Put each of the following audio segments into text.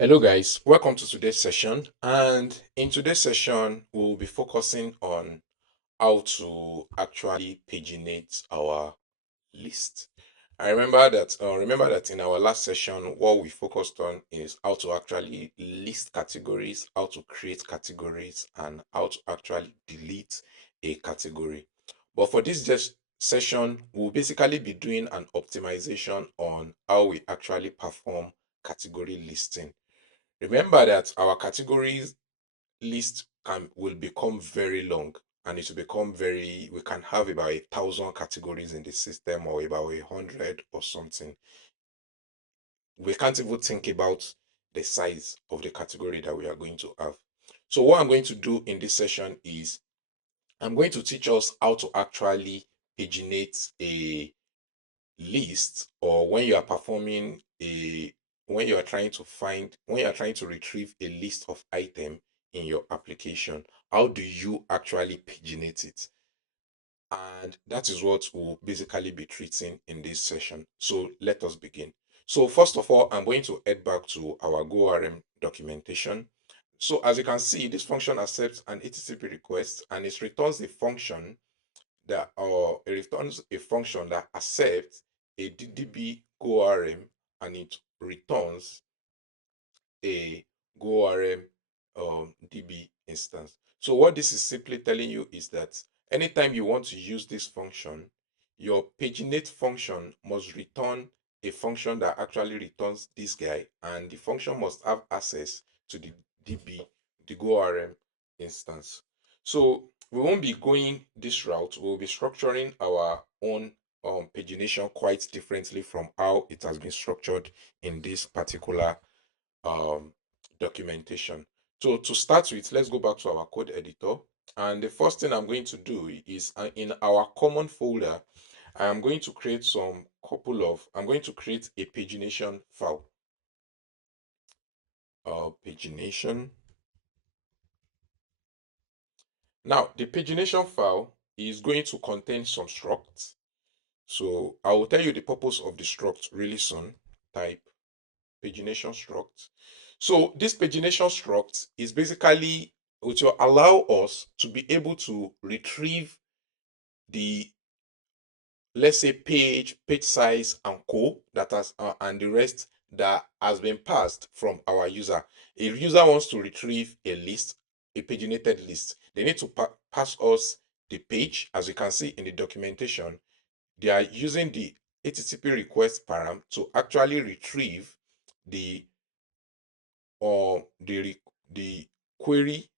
Hello guys, welcome to today's session. And in today's session, we'll be focusing on how to actually paginate our list. I remember that in our last session, what we focused on is how to actually list categories, how to create categories, and how to actually delete a category. But for this just session, we'll basically be doing an optimization on how we actually perform category listing. Remember that our categories list will become very long, and it will become very, we can have about 1,000 categories in the system, or about 100 or something. We can't even think about the size of the category that we are going to have. So what I'm going to do in this session is I'm going to teach us how to actually paginate a list, or when you are performing a when you are trying to retrieve a list of item in your application. How do you actually paginate it? And that is what we'll basically be treating in this session. So let us begin. So first of all, I'm going to head back to our GoRM documentation. So as you can see, this function accepts an HTTP request, and it returns a function that, or it returns a function that accepts a DB GoRM, and it returns a GoRM DB instance. So what this is simply telling you is that anytime you want to use this function, your paginate function must return a function that actually returns this guy, and the function must have access to the DB, the GoRM instance. So we won't be going this route. We'll be structuring our own pagination quite differently from how it has been structured in this particular um, documentation. So to start with, let's go back to our code editor. And the first thing I'm going to do is, in our common folder, I'm going to create a pagination file. Pagination. Now, the pagination file is going to contain some structs. So I will tell you the purpose of the struct really soon. Type pagination struct. So this pagination struct is basically to allow us to be able to retrieve the, let's say, page size and that has and the rest that has been passed from our user. If user wants to retrieve a list, a paginated list, they need to pass us the page. As you can see in the documentation, they are using the HTTP request param to actually retrieve the or the query,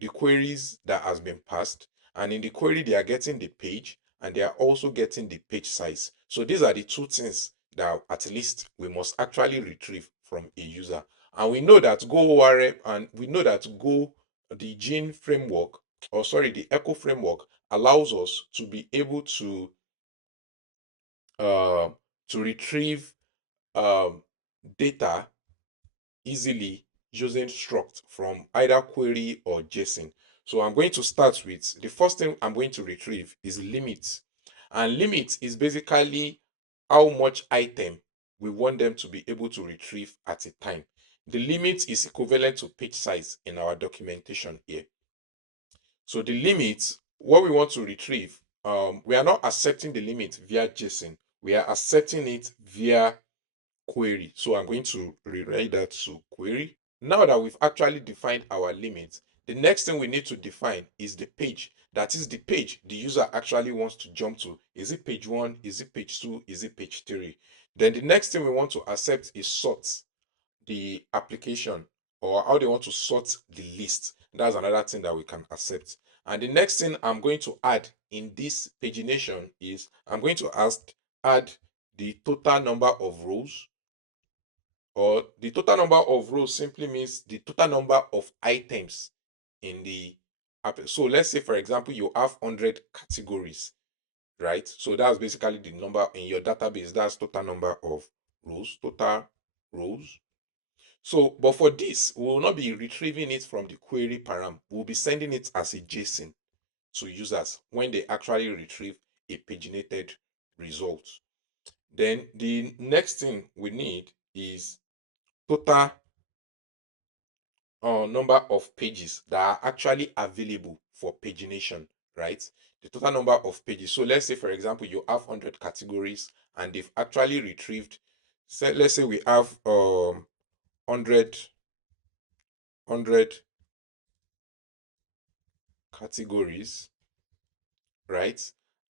the queries that has been passed, and in the query they are getting the page, and they are also getting the page size. So these are the two things that at least we must actually retrieve from a user. And we know that Go, the Gene framework, or sorry, the Echo framework, allows us to be able uh, to retrieve um, data easily using struct from either query or JSON. So I'm going to start with the first thing I'm going to retrieve is limit. And limit is basically how much item we want them to be able to retrieve at a time. The limit is equivalent to page size in our documentation here. So the limit, what we want to retrieve, we are not accepting the limit via JSON. We are accepting it via query. So I'm going to rewrite that to query. Now that we've actually defined our limit, the next thing we need to define is the page. That is the page the user actually wants to jump to. Is it page 1? Is it page 2? Is it page 3? Then the next thing we want to accept is sort the application, or how they want to sort the list. That's another thing that we can accept. And the next thing I'm going to add in this pagination is I'm going to add the total number of rows, or the total number of rows simply means the total number of items in the app. So let's say, for example, you have 100 categories, right? So that's basically the number in your database. That's total number of rows, total rows. So, but for this, we will not be retrieving it from the query param. We'll be sending it as a JSON to users when they actually retrieve a paginated result. Then the next thing we need is total number of pages that are actually available for pagination, right? The total number of pages. So let's say, for example, you have 100 categories and they've actually retrieved, let's say we have 100 categories, right?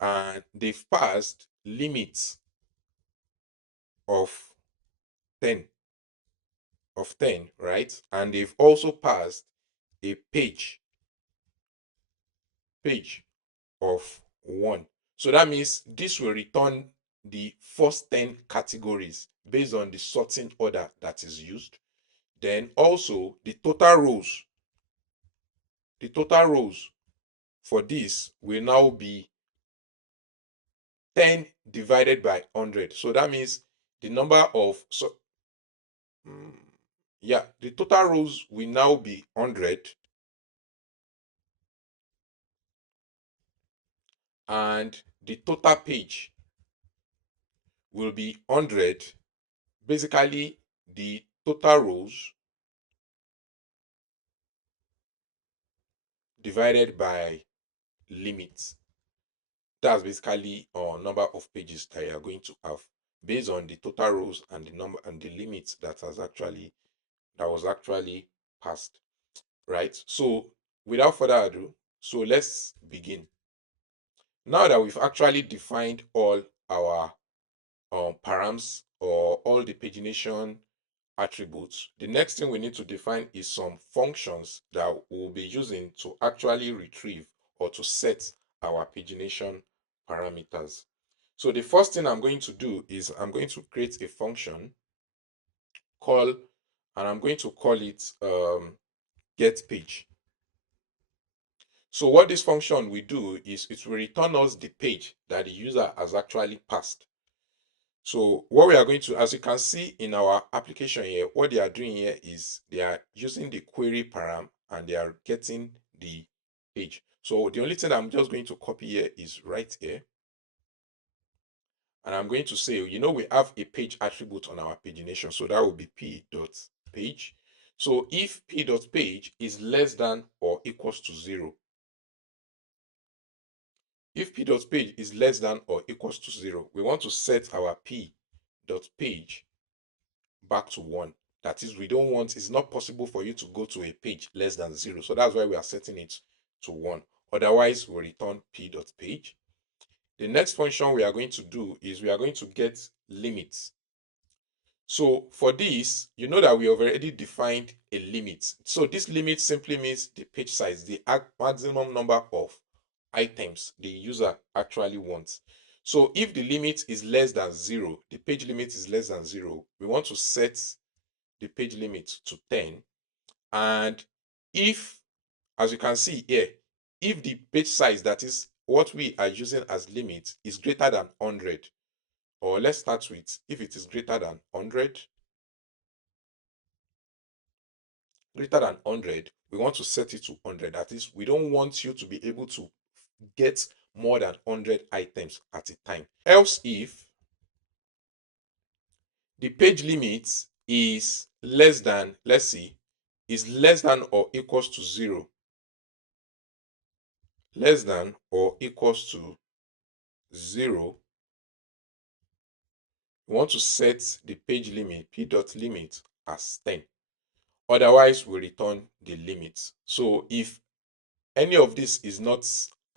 And they've passed limits of 10 right? And they've also passed a page of 1. So that means this will return the first 10 categories based on the sorting order that is used. Then also the total rows for this will now be 10 divided by 100. So that means the number of mm, yeah, the total rows will now be 100 and the total page will be 100. Basically, the total rows divided by limit. That's basically number of pages that you are going to have based on the total rows and the number and the limit that was actually passed, right? So without further ado, so let's begin. Now that we've actually defined all our params or all the pagination attributes, the next thing we need to define is some functions that we'll be using to actually retrieve or to set our pagination parameters. So the first thing I'm going to do is I'm going to create a function call, and I'm going to call it get page. So what this function will do is it will return us the page that the user has actually passed. So what we are going to, as you can see in our application here, what they are doing here is they are using the query param and they are getting the page. So the only thing I'm just going to copy here is right here. And I'm going to say, we have a page attribute on our pagination. So that will be p.page. So if p.page is less than or equals to 0, if p.page is less than or equals to 0, we want to set our p.page back to 1. That is, we don't want, it's not possible for you to go to a page less than 0. So that's why we are setting it to 1. Otherwise, we'll return p.page. The next function we are going to do is we are going to get limits. So for this, you know that we have already defined a limit. So this limit simply means the page size, the maximum number of items the user actually wants. So if the limit is less than 0, the page limit is less than 0, we want to set the page limit to 10. And if, as you can see here, if the page size, that is what we are using as limit, is greater than 100, or let's start with if it is greater than 100, we want to set it to 100. That is, we don't want you to be able to get more than 100 items at a time. Else, if the page limit is less than, let's see, is less than or equals to 0, less than or equals to 0, we want to set the page limit, p.limit, as 10. Otherwise, we return the limit. So if any of this is not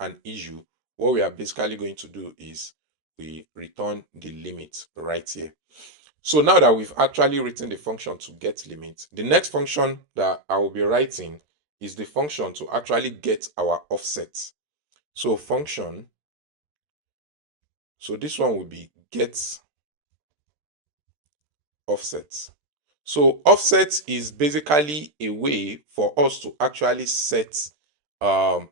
an issue, what we are basically going to do is we return the limit right here. So now that we've actually written the function to get limit, the next function that I will be writing is the function to actually get our offset. So function, so this one will be get offset. So offset is basically a way for us to actually set um,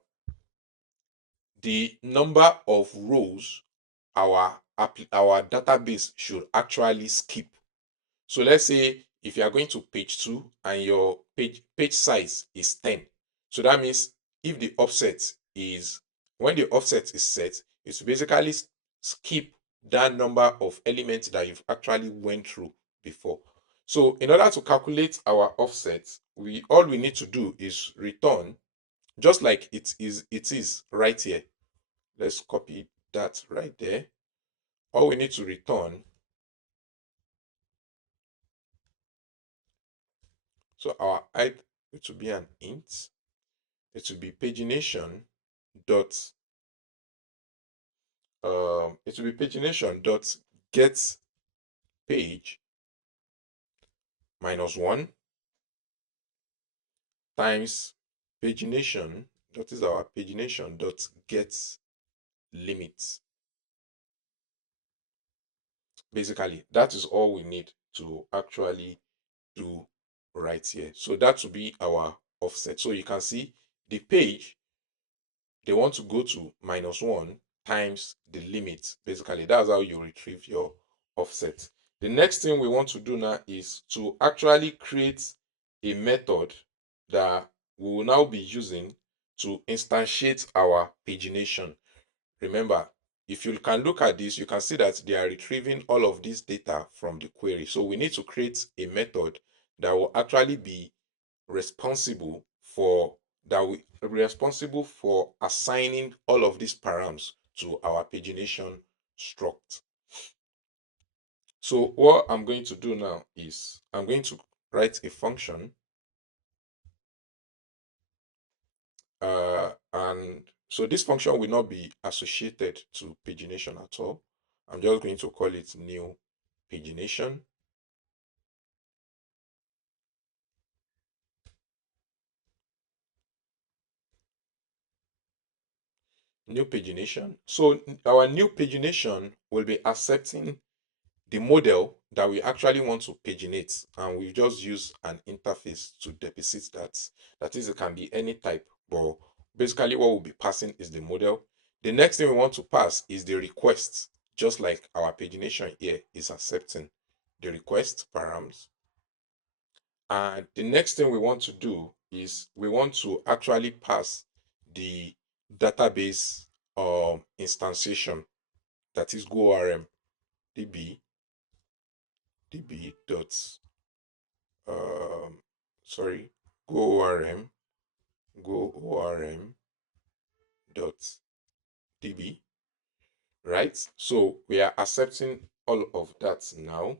the number of rows our database should actually skip. So let's say if you are going to page 2 and your page size is 10. So that means if the offset is, when the offset is set, it's basically skip that number of elements that you've actually went through before. So in order to calculate our offset, we all we need to do is return just like it is right here. Let's copy that right there. All we need to return, so our height, it will be an int. It will be pagination dot it will be pagination dot get page minus one times pagination, that is our pagination dot get limit. Basically, that is all we need to actually do right here. So that will be our offset. So you can see the page, they want to go to minus one times the limit. Basically, that's how you retrieve your offset. The next thing we want to do now is to actually create a method that we will now be using to instantiate our pagination. Remember, if you can look at this, you can see that they are retrieving all of this data from the query. So we need to create a method that will actually be responsible for assigning all of these params to our pagination struct. So what I'm going to do now is I'm going to write a function, and so this function will not be associated to pagination at all. I'm just going to call it new pagination. New pagination. So our new pagination will be accepting the model that we actually want to paginate, and we just use an interface to deposit that. That is, it can be any type, but basically what we'll be passing is the model. The next thing we want to pass is the request, just like our pagination here is accepting the request params. And the next thing we want to do is we want to actually pass the database instantiation, that is GoRM db dot um sorry GoRM dot db, right? So we are accepting all of that now.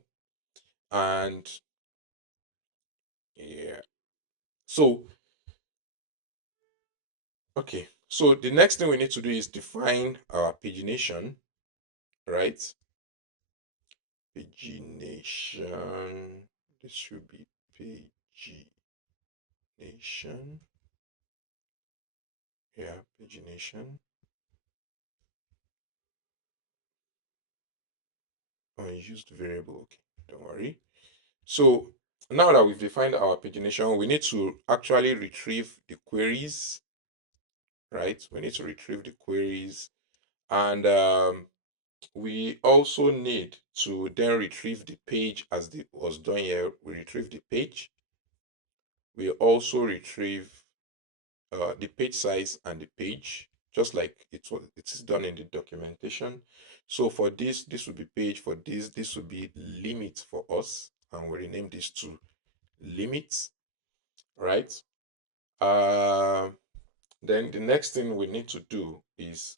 And yeah, so okay, so the next thing we need to do is define our pagination, right? Pagination, this should be pagination. Yeah, pagination. Unused variable. Okay, don't worry. So now that we've defined our pagination, we need to actually retrieve the queries, right? We need to retrieve the queries, and we also need to then retrieve the page as it was done here. We retrieve the page. We also retrieve the page size and the page, just like it is done in the documentation. So for this will be page. For this will be limit for us, and we rename this to limits, right? Uh, then the next thing we need to do is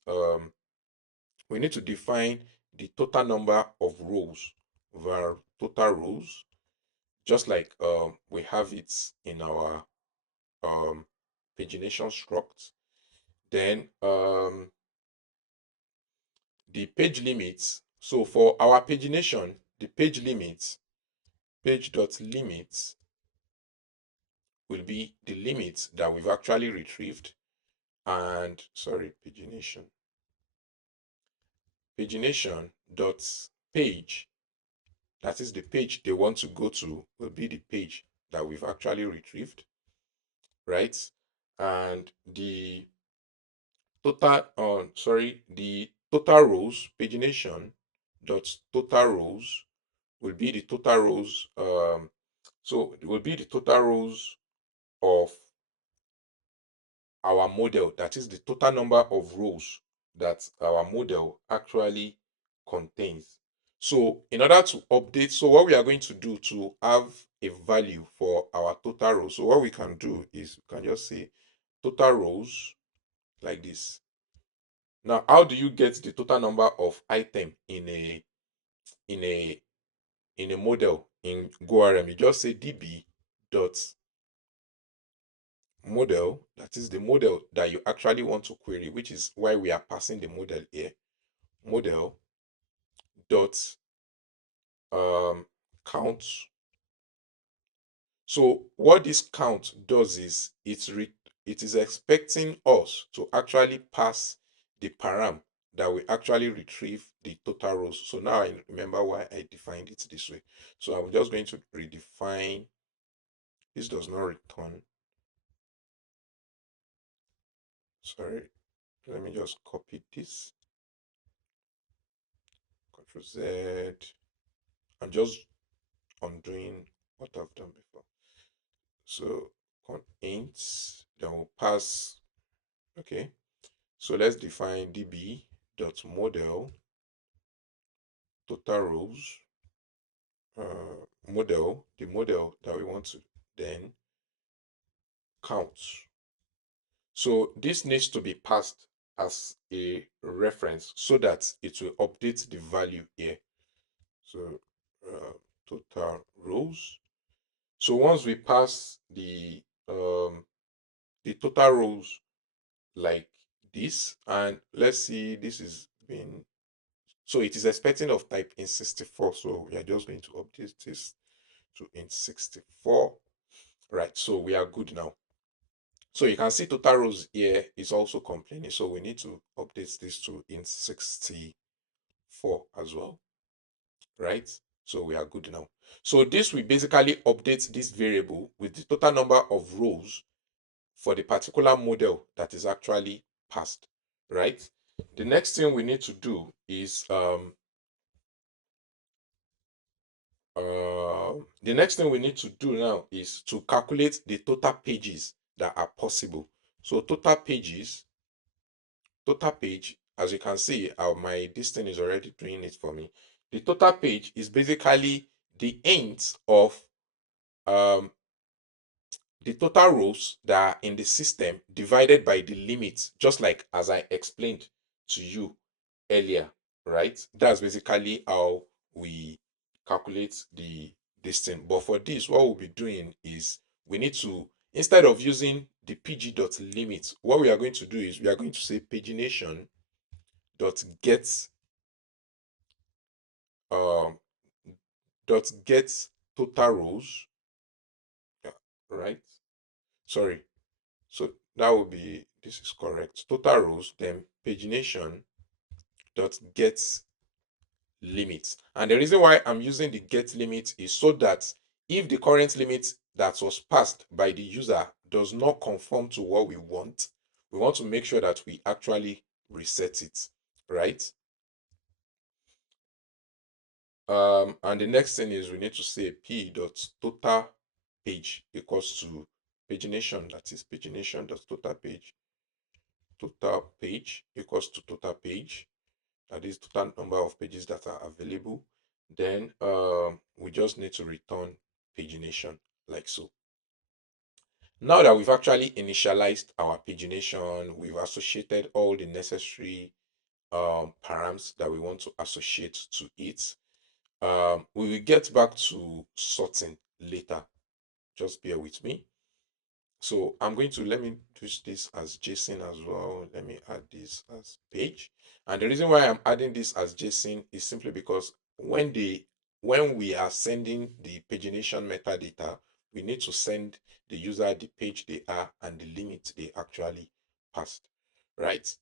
we need to define the total number of rows, var total rows, just like we have it in our pagination struct. Then the page limits. So for our pagination, the page limit, page dot limit, will be the limit that we've actually retrieved. And sorry, pagination dot page, that is the page they want to go to, will be the page that we've actually retrieved, right? And the total the total rows, pagination dot total rows, will be the total rows. So it will be the total rows of our model, that is the total number of rows that our model actually contains. So in order to update, so what we are going to do to have a value for our total rows, so what we can do is we can just say total rows like this. Now, how do you get the total number of item in a in a model in GoRM? You just say db dot model, that is the model that you actually want to query, which is why we are passing the model here. Model dot count. So what this count does is it is expecting us to actually pass the param that we actually retrieve the total rows. So now I remember why I defined it this way. So I'm just going to redefine. This does not return. Sorry, let me just copy this. Control Z. I'm just undoing what I've done before. So int, then we'll pass. Okay. So let's define db dot model total rows, model, the model that we want to then count. So this needs to be passed as a reference so that it will update the value here. So total rows. So once we pass the total rows like this, and let's see, this is being, so it is expecting of type in 64. So we are just going to update this to in 64. Right, so we are good now. So you can see total rows here is also complaining. So we need to update this to in 64 as well. Right, so we are good now. So this will basically update this variable with the total number of rows for the particular model that is actually passed. Right, the next thing we need to do is the next thing we need to do now is to calculate the total pages that are possible. So total page, as you can see, my this thing is already doing it for me. The total page is basically the ends of um, the total rows that are in the system divided by the limit, just like as I explained to you earlier, right? That's basically how we calculate the this thing. But for this, what we'll be doing is we need to, instead of using the pg.limit, what we are going to do is we are going to say pagination dot get um dot get total rows, yeah, right? Sorry. So that will be, this is correct. Total rows, then pagination dot get limit. And the reason why I'm using the get limit is so that if the current limit that was passed by the user does not conform to what we want to make sure that we actually reset it, right? And the next thing is we need to say p dot total page equals to pagination, that is pagination dot total page equals to total page, that is total number of pages that are available. Then we just need to return pagination like so. Now that we've actually initialized our pagination, we've associated all the necessary params that we want to associate to it. We will get back to sorting later. Just bear with me. So I'm going to, let me do this as JSON as well. Let me add this as page. And the reason why I'm adding this as JSON is simply because when we are sending the pagination metadata, we need to send the user the page they are and the limit they actually passed. Right.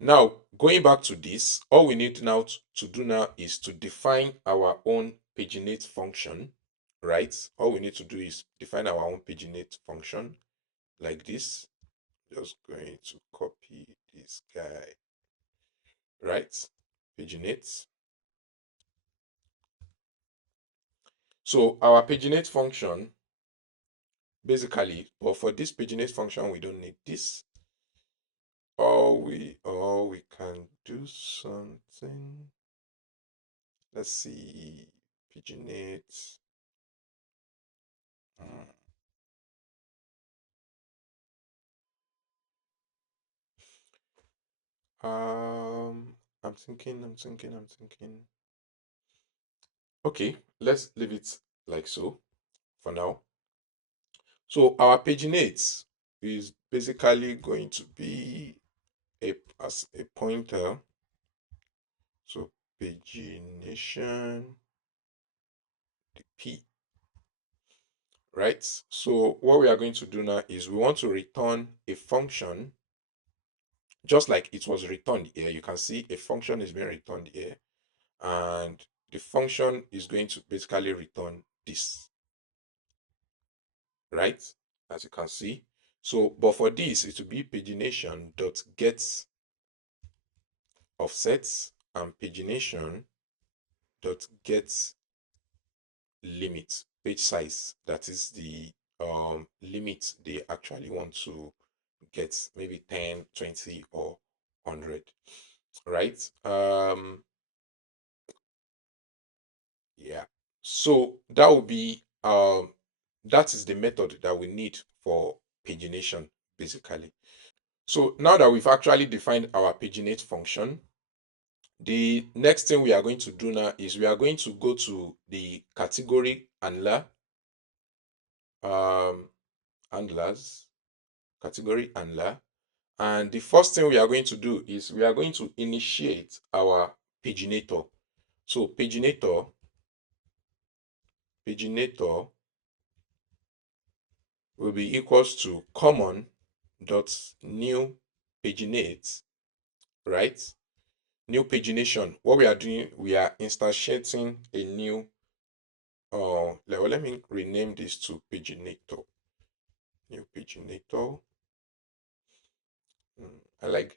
Now, going back to this, all we need now to do now is to define our own paginate function. Right. All we need to do is define our own paginate function like this. Just going to copy this guy, right? Paginate. So our paginate function, basically, but for this paginate function, we don't need this. Or we can do something. Let's see. Paginate. I'm thinking. Okay, let's leave it like so for now. So our paginate is basically going to be as a pointer. So pagination, the P, right? So what we are going to do now is we want to return a function just like it was returned here. You can see a function is being returned here, and the function is going to basically return this, right? As you can see. So, but for this, it will be pagination dot get offsets and pagination dot get limit page size. That is the limit they actually want to get, maybe 10, 20, or 100, right? Yeah. So that will be that is the method that we need for pagination, basically. So now that we've actually defined our paginate function, the next thing we are going to do now is we are going to go to the category handler, um, handlers, category handler, and the first thing we are going to do is we are going to initiate our paginator. So paginator will be equals to common dot new paginate, right? New pagination. What we are doing, we are instantiating a new let me rename this to paginator. New paginator. I like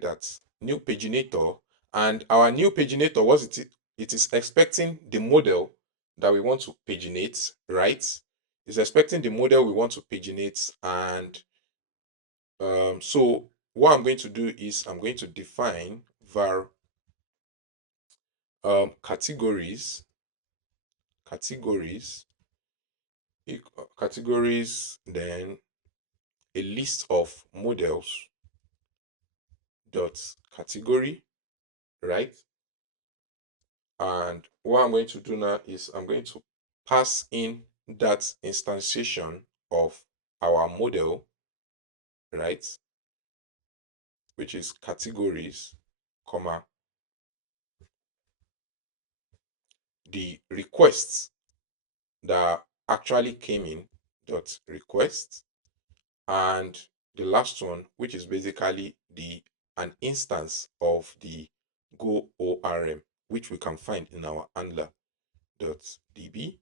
that. New paginator. And our new paginator, what it is expecting the model that we want to paginate, right? It's expecting the model we want to paginate. And so what I'm going to do is I'm going to define var categories, categories, then a list of models dot category, right? And what I'm going to do now is I'm going to pass in that instantiation of our model, right? Which is categories, comma, the requests that actually came in dot request, and the last one, which is basically the an instance of the go orm, which we can find in our handler dot db.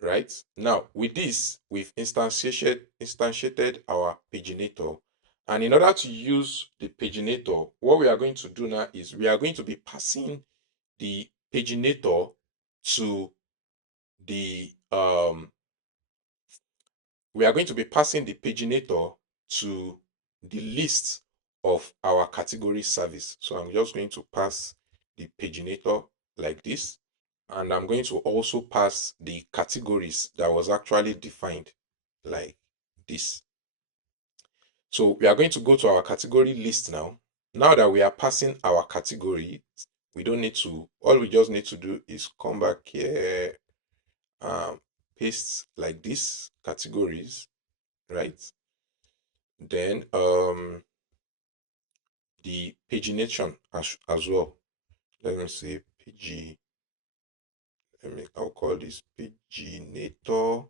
Right now, with this, we've instantiated our paginator, and in order to use the paginator, what we are going to do now is we are going to be passing the paginator to the we are going to be passing the paginator to the list of our category service. So I'm just going to pass the paginator like this, and I'm going to also pass the categories that was actually defined like this. So we are going to go to our category list now. Now that we are passing our category, we don't need to, all we just need to do is come back here, paste like this categories, right? Then the pagination as well. Let me say I'll call this paginator,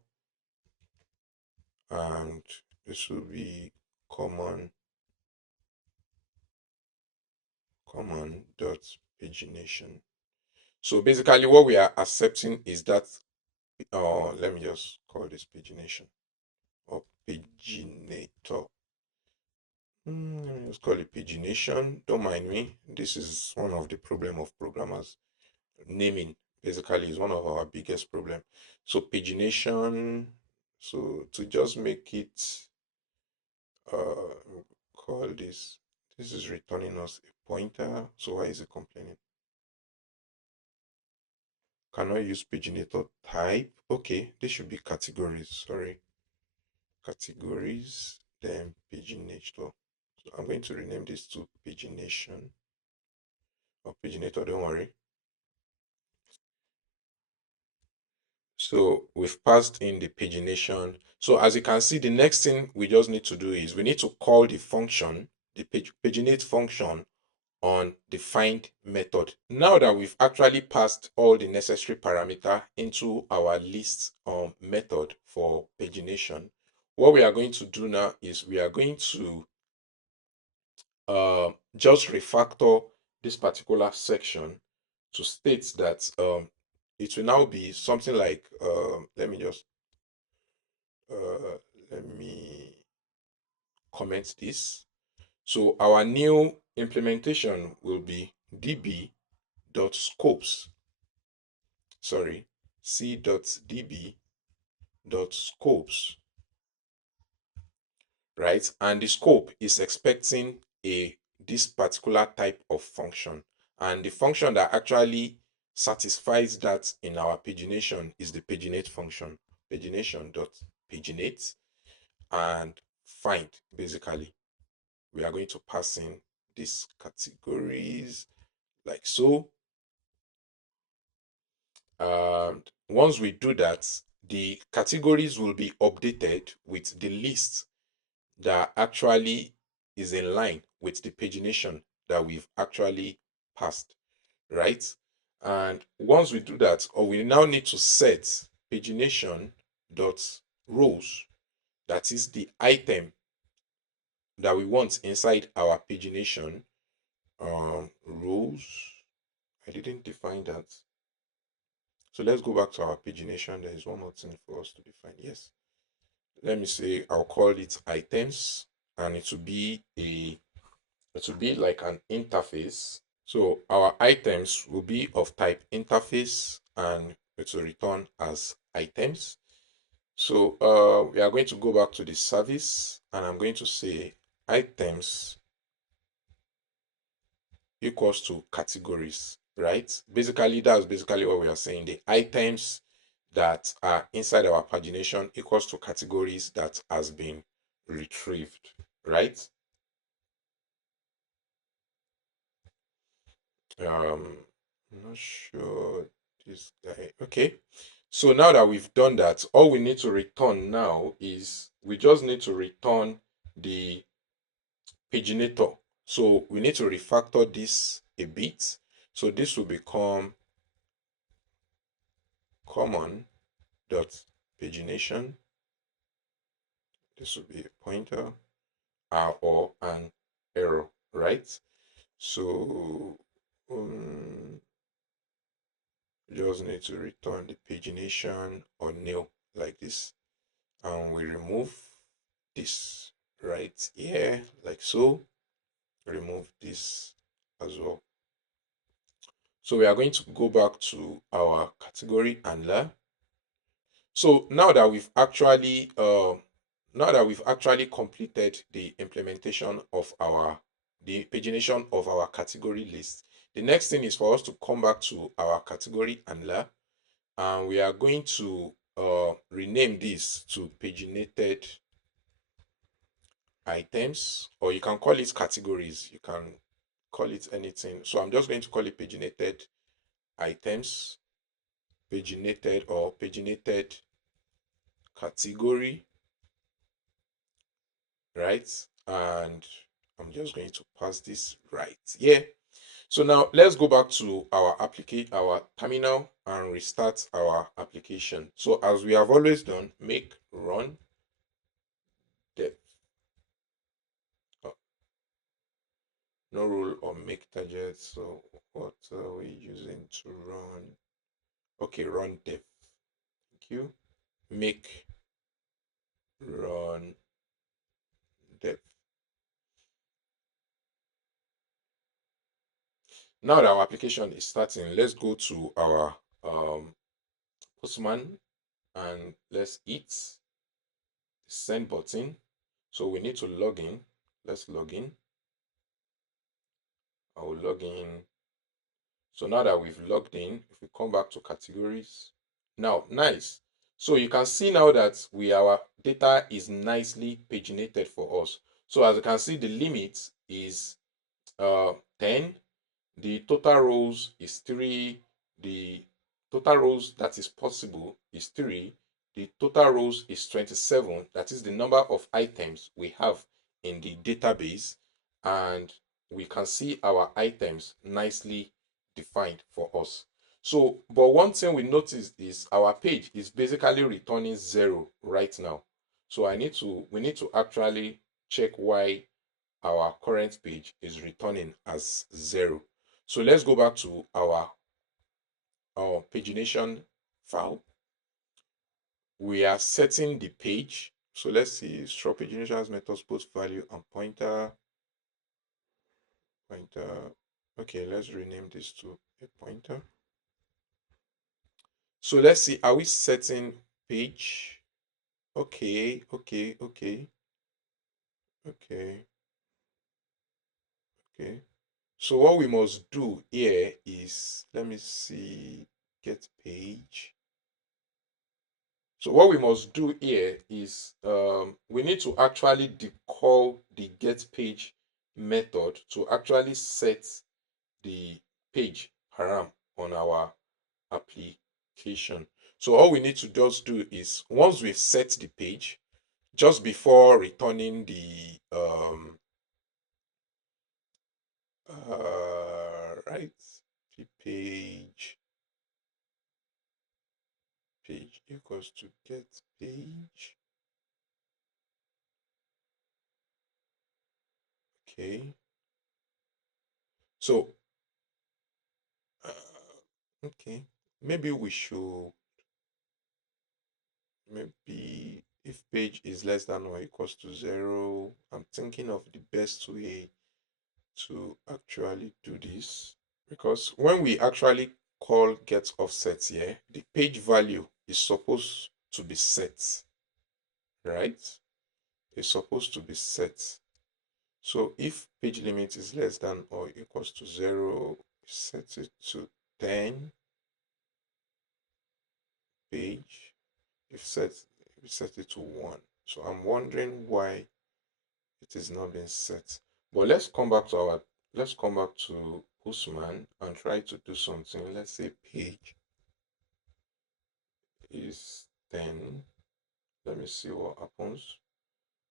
and this will be common dot pagination. So basically what we are accepting is that let me just call this pagination or paginator. Let me just call it pagination. Don't mind me. This is one of the problem of programmers. Naming basically is one of our biggest problem. So pagination. So to just make it call this is returning us a pointer. So why is it complaining? cannot use paginator type. Okay, this should be categories. Sorry, categories, then paginator. So I'm going to rename this to pagination or paginator. Don't worry. So we've passed in the pagination. So as you can see, the next thing we just need to do is we need to call the function, the paginate function on the find method. Now that we've actually passed all the necessary parameter into our list method for pagination, what we are going to do now is we are going to just refactor this particular section to state that it will now be something like uh, let me comment this. So our new implementation will be db.scopes, sorry, c.db.scopes, right? And the scope is expecting a this particular type of function. And the function that actually satisfies that in our pagination is the paginate function. Pagination.paginate and find, basically. We are going to pass in these categories like so. And once we do that, the categories will be updated with the list that actually is in line with the pagination that we've actually passed, right? And once we do that, or we now need to set pagination dot rows, that is the item that we want inside our pagination. Rows, I didn't define that. So let's go back to our pagination. There is one more thing for us to define. Yes. Let me say I'll call it items, and it will be like an interface. So our items will be of type interface and it will return as items. So we are going to go back to the service and I'm going to say items equals to categories, right? Basically, that's basically what we are saying. The items that are inside our pagination equals to categories that has been retrieved, right? I'm not sure this guy. Okay. So now that we've done that, all we need to return now is we just need to return the paginator. So we need to refactor this a bit. So this will become common dot pagination. This will be a pointer or an error, right? So just need to return the pagination or nil like this, and we remove this right here like so. Remove this as well. So we are going to go back to our category handler. So now that we've actually completed the implementation of the pagination of our category list, the next thing is for us to come back to our category handler, and we are going to rename this to paginated items, or you can call it categories. You can call it anything. So I'm just going to call it paginated items, paginated or paginated category, right? And I'm just going to pass this right here. So now let's go back to our terminal and restart our application. So as we have always done, make run dev. Oh, no rule or make target. So what are we using to run? Okay, run dev. Thank you. Make run dev. Now that our application is starting, let's go to our Postman and let's hit the send button. So we need to log in. Let's log in. I will log in So now that we've logged in, if we come back to categories, now nice. So you can see now that our data is nicely paginated for us. So as you can see, the limit is 10. The total rows is 3. The total rows that is possible is 3. The total rows is 27. That is the number of items we have in the database. And we can see our items nicely defined for us. So, but one thing we noticed is our page is basically returning 0 right now. So we need to actually check why our current page is returning as 0. So let's go back to our pagination file. We are setting the page. So let's see, straw pagination has methods both value and pointer. Pointer. Okay, let's rename this to a pointer. So let's see, are we setting page? Okay, okay, okay, okay, okay. So what we must do here is, let me see, get page. So what we must do here is we need to actually call the get page method to actually set the page param on our application. So all we need to just do is once we've set the page, just before returning the right page page equals to get page. Okay. So okay, maybe we should, maybe if page is less than or equals to 0, I'm thinking of the best way to actually do this, because when we actually call get offset here, the page value is supposed to be set, right? It's supposed to be set. So if page limit is less than or equals to 0, set it to 10 page. If set, we set it to 1. So I'm wondering why it is not being set. But let's come back to Usman and try to do something. Let's say page is 10. Let me see what happens.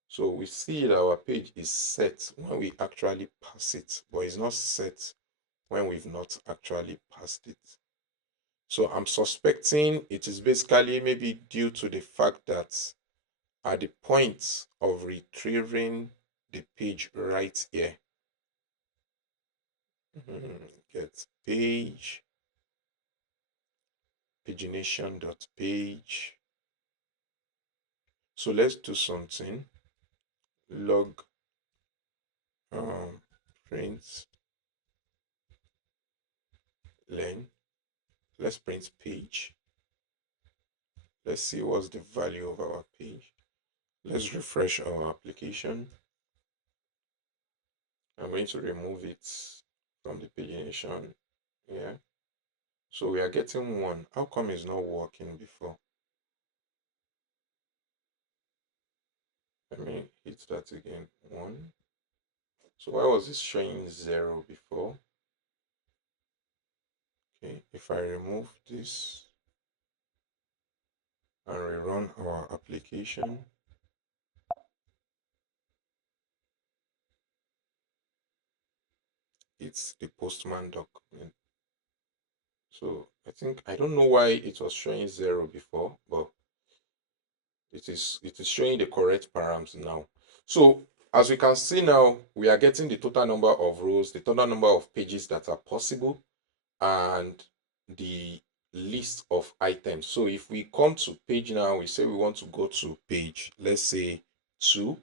So we see that our page is set when we actually pass it, but it's not set when we've not actually passed it. So I'm suspecting it is basically maybe due to the fact that at the point of retrieving the page right here, get page, pagination.page. So let's do something. Log print len. Let's print page. Let's see what's the value of our page. Let's refresh our application. I'm going to remove it from the pagination. Yeah. So we are getting 1. How come it's not working before? Let me hit that again. 1. So why was this showing 0 before? Okay, if I remove this and rerun our application, it's the postman document. So I don't know why it was showing 0 before, but it is showing the correct params now. So as we can see now, we are getting the total number of rows, the total number of pages that are possible, and the list of items. So if we come to page now, we say we want to go to page, let's say 2,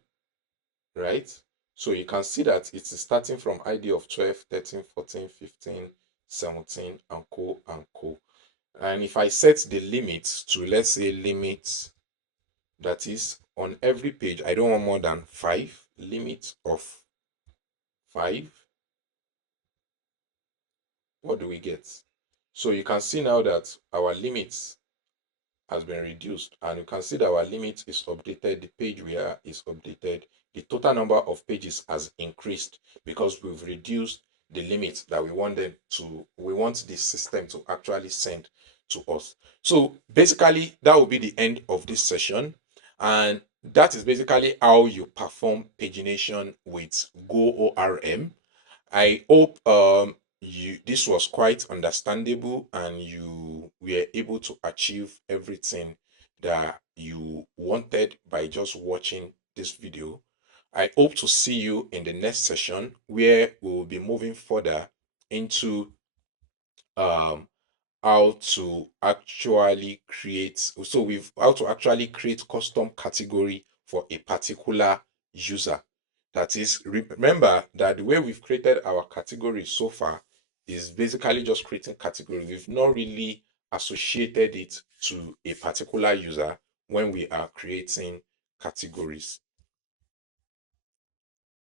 right? So you can see that it is starting from ID of 12, 13, 14, 15, 17, and co and co. And if I set the limit to, let's say, limit that is on every page, I don't want more than 5, limit of 5, what do we get? So you can see now that our limits has been reduced, and you can see that our limit is updated, the page we are is updated, the total number of pages has increased because we've reduced the limit that we want the system to actually send to us. So basically that will be the end of this session, and that is basically how you perform pagination with GoORM. I hope you this was quite understandable and you were able to achieve everything that you wanted by just watching this video. I hope to see you in the next session where we will be moving further into um how to actually create so we've how to actually create custom category for a particular user. That is, remember that the way we've created our category so far is basically just creating category. We've not really associated it to a particular user when we are creating categories.